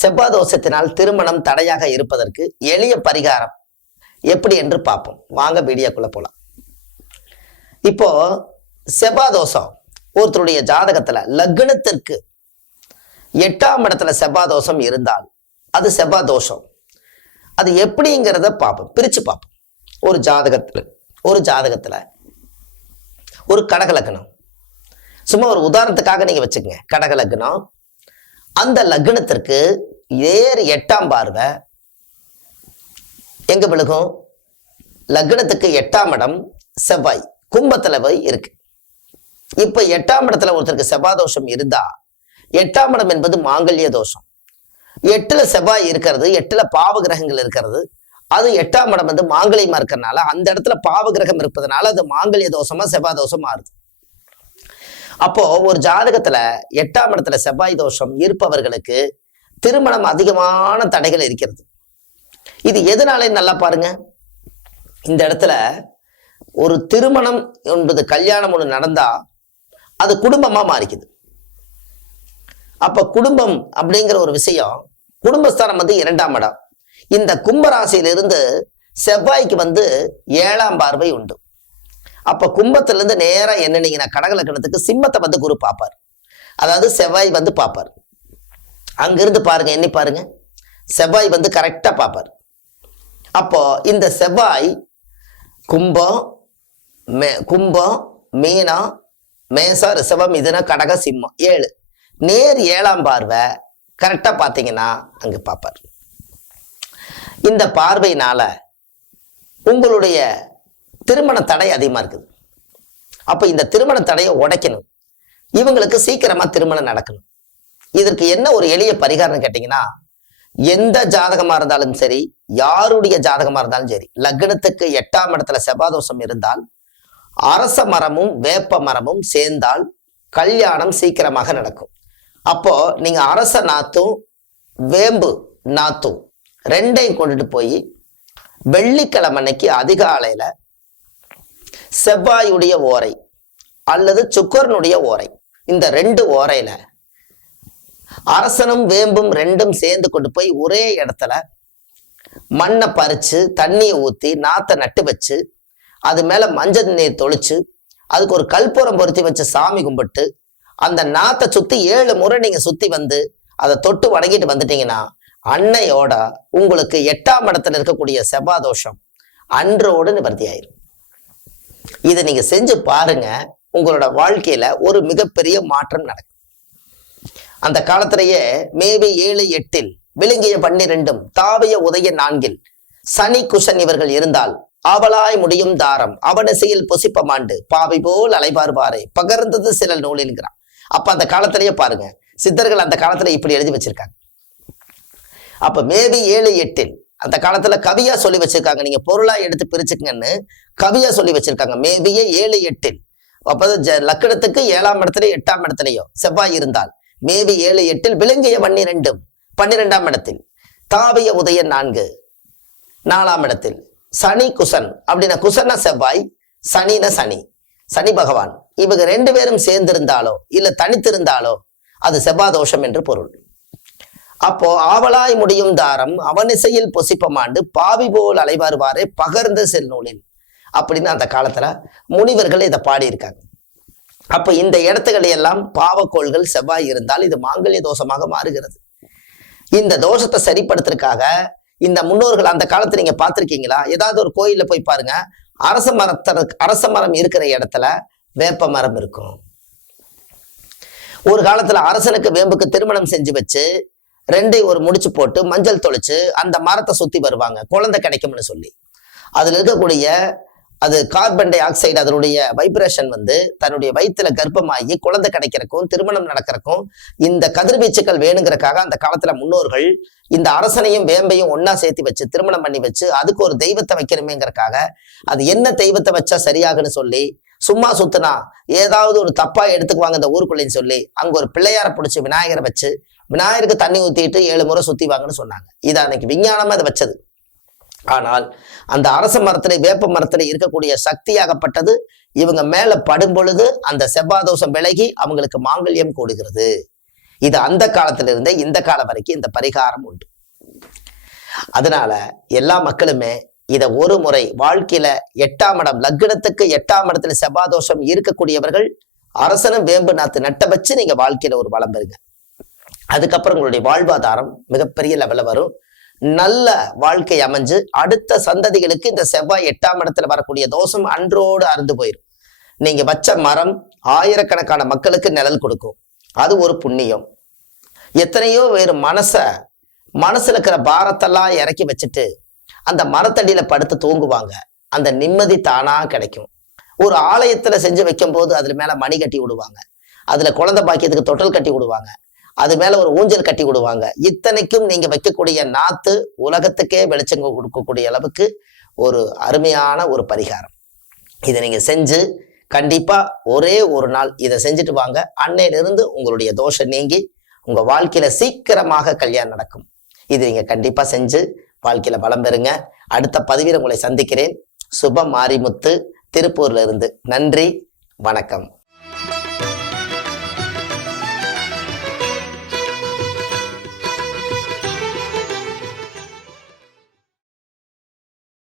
செவ்வாய் தோஷத்தினால் திருமணம் தடையாக இருப்பதற்கு எளிய பரிகாரம் எப்படி என்று பார்ப்போம். வாங்க வீடியோக்குள்ள போலாம். இப்போ செவ்வாய் தோஷம் ஒருத்தருடைய ஜாதகத்துல லக்னத்திற்கு 8ஆம் இடத்துல செவ்வாய் தோஷம் இருந்தால் அது செவ்வாய் தோஷம். அது எப்படிங்கிறத பார்ப்போம், பிரிச்சு பார்ப்போம். ஒரு ஜாதகத்துல ஒரு கடக லக்னம், சும்மா ஒரு உதாரணத்துக்காக நீங்க வச்சுக்கங்க. கடக லக்னம், அந்த லக்னத்திற்கு 8ஆம் பார்வை எங்க விழுகும்? லக்னத்துக்கு 8ஆம் இடம் செவ்வாய் கும்பத்துல போய் இருக்கு. இப்ப 8ஆம் இடத்துல ஒருத்தருக்கு செவ்வாய் தோஷம் இருந்தா 8ஆம் இடம் என்பது மாங்கல்ய தோஷம். 8ல செவ்வாய் இருக்கிறது, 8ல பாவ கிரகங்கள் இருக்கிறது. அது 8ஆம் இடம் வந்து மாங்கல்யமா இருக்கிறதுனால அந்த இடத்துல பாவ கிரகம் இருப்பதனால அது மாங்கல்ய தோஷமா செவ்வாய் தோஷம் மாறுது. அப்போ ஒரு ஜாதகத்துல 8ஆம் இடத்துல செவ்வாய் தோஷம் இருப்பவர்களுக்கு திருமணம் அதிகமான தடைகள் இருக்கிறது. இது எதனால நல்லா பாருங்க. இந்த இடத்துல ஒரு திருமணம் என்பது கல்யாணம் ஒன்று நடந்தா அது குடும்பமா மாறிக்குது. அப்ப குடும்பம் அப்படிங்கிற ஒரு விஷயம், குடும்பஸ்தானம் வந்து 2ஆம் இடம். இந்த கும்பராசியிலிருந்து செவ்வாய்க்கு வந்து 7ஆம் பார்வை உண்டு. அப்ப கும்பத்துல இருந்து நேரா என்னன்னீங்கன்னா கடக லக்னத்துக்கு சிம்மத்தை வந்து குரு பார்ப்பார், அதாவது செவ்வாய் வந்து பார்ப்பார். அங்கிருந்து பாருங்க, எண்ணி பாருங்க, செவ்வாய் வந்து கரெக்டா பார்ப்பார். அப்போ இந்த செவ்வாய் கும்பம் மீனம் மேசம் ரிஷபம் மிதுனம் கடக சிம்மம் 7 நேர் 7ஆம் பார்வை கரெக்டா பார்த்தீங்கன்னா அங்கு பார்ப்பார். இந்த பார்வையினால உங்களுடைய திருமண தடை அதிகமா இருக்குது. அப்ப இந்த திருமண தடையை உடைக்கணும், இவங்களுக்கு சீக்கிரமா திருமணம் நடக்கணும். இதற்கு என்ன ஒரு எளிய பரிகாரம் கேட்டீங்கன்னா, எந்த ஜாதகமா இருந்தாலும் சரி, யாருடைய ஜாதகமா இருந்தாலும் சரி, லக்னத்துக்கு 8ஆம் இடத்துல செவ்வாய் தோஷம் இருந்தால் அரச மரமும் வேப்ப மரமும் சேர்ந்தால் கல்யாணம் சீக்கிரமாக நடக்கும். அப்போ நீங்க அரச நாத்தும் வேம்பு நாத்தும் ரெண்டையும் கொண்டுட்டு போய் வெள்ளிக்கிழமை அன்னைக்கு அதிகாலையில செவ்வாயுடைய ஓரை அல்லது சுக்கரனுடைய ஓரை, இந்த 2 ஓரையில அரசனும் வேம்பும் ரெண்டும் சேர்ந்து கொண்டு போய் ஒரே இடத்துல மண்ணை பறிச்சு தண்ணியை ஊத்தி நாத்தை நட்டு வச்சு அது மேல மஞ்சள் நீர் தொளிச்சு அதுக்கு ஒரு கற்பூரம் பொருத்தி வச்சு சாமி கும்பிட்டு அந்த நாத்தை சுத்தி 7 முறை நீங்க சுத்தி வந்து அதை தொட்டு வணங்கிட்டு வந்துட்டீங்கன்னா அன்னையோட உங்களுக்கு 8ஆம் இடத்துல இருக்கக்கூடிய செவ்வாய் தோஷம் அன்றோடு நிவர்த்தி ஆயிரும். இதை நீங்க செஞ்சு பாருங்க, உங்களோட வாழ்க்கையில ஒரு மிகப்பெரிய மாற்றம் நடக்கும். அந்த காலத்திலேயே மேவி 7-8 விழுங்கிய 12 தாவிய உதய 4 சனி குஷன் இவர்கள் இருந்தால் அவளாய் முடியும் தாரம் அவனசையில் பொசிப்பமாண்டு பாவை போல் அலைபார்பாரை பகர்ந்தது சில நூலின்கிறான். அப்ப அந்த காலத்திலேயே பாருங்க, சித்தர்கள் அந்த காலத்துல இப்படி எழுதி வச்சிருக்காங்க. அப்ப மேவி 7-8 அந்த காலத்துல கவியா சொல்லி வச்சிருக்காங்க. நீங்க பொருளா எடுத்து பிரிச்சுக்கங்கன்னு கவியா சொல்லி வச்சிருக்காங்க. மேவிய 7-8 அப்ப லக்கணத்துக்கு 7ஆம் இடத்துல 8ஆம் இடத்துலயோ செவ்வாய் இருந்தால் மேவி 7-8 விழுங்கிய 12ஆம் இடத்தில் தாவிய உதயன் 4ஆம் இடத்தில் சனி குசன் அப்படின்னா குசன செவ்வாய், சனின சனி பகவான், இவங்க 2 பேரும் சேர்ந்திருந்தாலோ இல்ல தனித்திருந்தாலோ அது செவ்வாய் தோஷம் என்று பொருள். அப்போ ஆவலாய் முடியும் தாரம் அவனிசையில் பொசிப்பமாண்டு பாவி போல் அலைவாருவாரே பகர்ந்த செல் நூலில் அப்படின்னு அந்த காலத்துல முனிவர்கள் இதை பாடியிருக்காங்க. அப்ப இந்த இடத்துக்களை எல்லாம் பாவக்கோள்கள் செவ்வாய் இருந்தால் இது மாங்கல்ய தோஷமாக மாறுகிறது. இந்த தோஷத்தை சரிப்படுத்துறதுக்காக இந்த முன்னோர்கள் அந்த காலத்துல நீங்க பார்த்திருக்கீங்களா? ஏதாவது ஒரு கோயில்ல போய் பாருங்க, அரச மரம் இருக்கிற இடத்துல வேப்ப மரம் இருக்கும். ஒரு காலத்துல அரசனுக்கு வேம்புக்கு திருமணம் செஞ்சு வச்சு 2 ஒரு முடிச்சு போட்டு மஞ்சள் தொளிச்சு அந்த மரத்தை சுத்தி வருவாங்க, குழந்தை கிடைக்கும்னு சொல்லி. அதுல இருக்கக்கூடிய அது கார்பன் டை ஆக்சைடு அதனுடைய வைப்ரேஷன் வந்து தன்னுடைய வயிற்றுல கர்ப்பமாகி குழந்தை கிடைக்கிறக்கும் திருமணம் நடக்கிறக்கும் இந்த கதிர்வீச்சுக்கள் வேணுங்கிறக்காக அந்த காலத்துல முன்னோர்கள் இந்த அரசனையும் வேம்பையும் ஒன்னா சேர்த்து வச்சு திருமணம் பண்ணி வச்சு அதுக்கு ஒரு தெய்வத்தை வைக்கணுமேங்கிறக்காக அது என்ன தெய்வத்தை வச்சா சரியாகுன்னு சொல்லி சும்மா சுத்துனா ஏதாவது ஒரு தப்பா எடுத்துக்குவாங்க இந்த ஊருக்குள்ளேன்னு சொல்லி அங்க ஒரு பிள்ளையார பிடிச்சி விநாயகரை வச்சு விநாயகருக்கு தண்ணி ஊத்திட்டு 7 முறை சுத்திவாங்கன்னு சொன்னாங்க. இது அன்னைக்கு விஞ்ஞானமா அதை வச்சது. ஆனால் அந்த அரச மரத்துல வேப்ப மரத்துல இருக்கக்கூடிய சக்தியாகப்பட்டது இவங்க மேல படும் பொழுது அந்த செவ்வாய் தோஷம் விலகி அவங்களுக்கு மாங்கல்யம் கூடுகிறது. இது அந்த காலத்துல இருந்தே இந்த காலம் வரைக்கும் இந்த பரிகாரம் உண்டு. அதனால எல்லா மக்களுமே இத ஒரு முறை வாழ்க்கையில 8ஆம் இடம், லக்னத்துக்கு 8ஆம் இடத்துல செவ்வாதோஷம் இருக்கக்கூடியவர்கள் அரசனும் வேம்பு நாத்து நட்ட வச்சு நீங்க வாழ்க்கையில ஒரு வளம் பெறுங்க. அதுக்கப்புறம் உங்களுடைய வாழ்வாதாரம் மிகப்பெரிய லெவல்ல வரும். நல்ல வாழ்க்கை அமைஞ்சு அடுத்த சந்ததிகளுக்கு இந்த செவ்வாய் 8ஆம் இடத்துல வரக்கூடிய தோஷம் அன்றோடு அறுந்து போயிடும். நீங்க வச்ச மரம் ஆயிரக்கணக்கான மக்களுக்கு நிழல் கொடுக்கும். அது ஒரு புண்ணியம். எத்தனையோ வேறு மனசுல இருக்கிற பாரத்தெல்லாம் இறக்கி வச்சுட்டு அந்த மரத்தடியில படுத்து தூங்குவாங்க. அந்த நிம்மதி தானா கிடைக்கும். ஒரு ஆலயத்துல செஞ்சு வைக்கும் போது அதுல மேல மணி கட்டி விடுவாங்க, அதுல குழந்தை பாக்கியத்துக்கு தொட்டல் கட்டி விடுவாங்க, அது மேல ஒரு ஊஞ்சல் கட்டி விடுவாங்க. இத்தனைக்கும் நீங்க வைக்கக்கூடிய நாத்து உலகத்துக்கே வெளிச்சம் கொடுக்கக்கூடிய அளவுக்கு ஒரு அருமையான ஒரு பரிகாரம். இதை நீங்க செஞ்சு கண்டிப்பா ஒரே ஒரு நாள் இதை செஞ்சுட்டு வாங்க. அன்னையிலிருந்து உங்களுடைய தோஷம் நீங்கி உங்க வாழ்க்கையில சீக்கிரமாக கல்யாணம் நடக்கும். இது நீங்க கண்டிப்பா செஞ்சு வாழ்க்கையில பலம் பெறுங்க. அடுத்த பதிவில் உங்களை சந்திக்கிறேன். சுப மாரிமுத்து, திருப்பூர்ல இருந்து. நன்றி, வணக்கம்.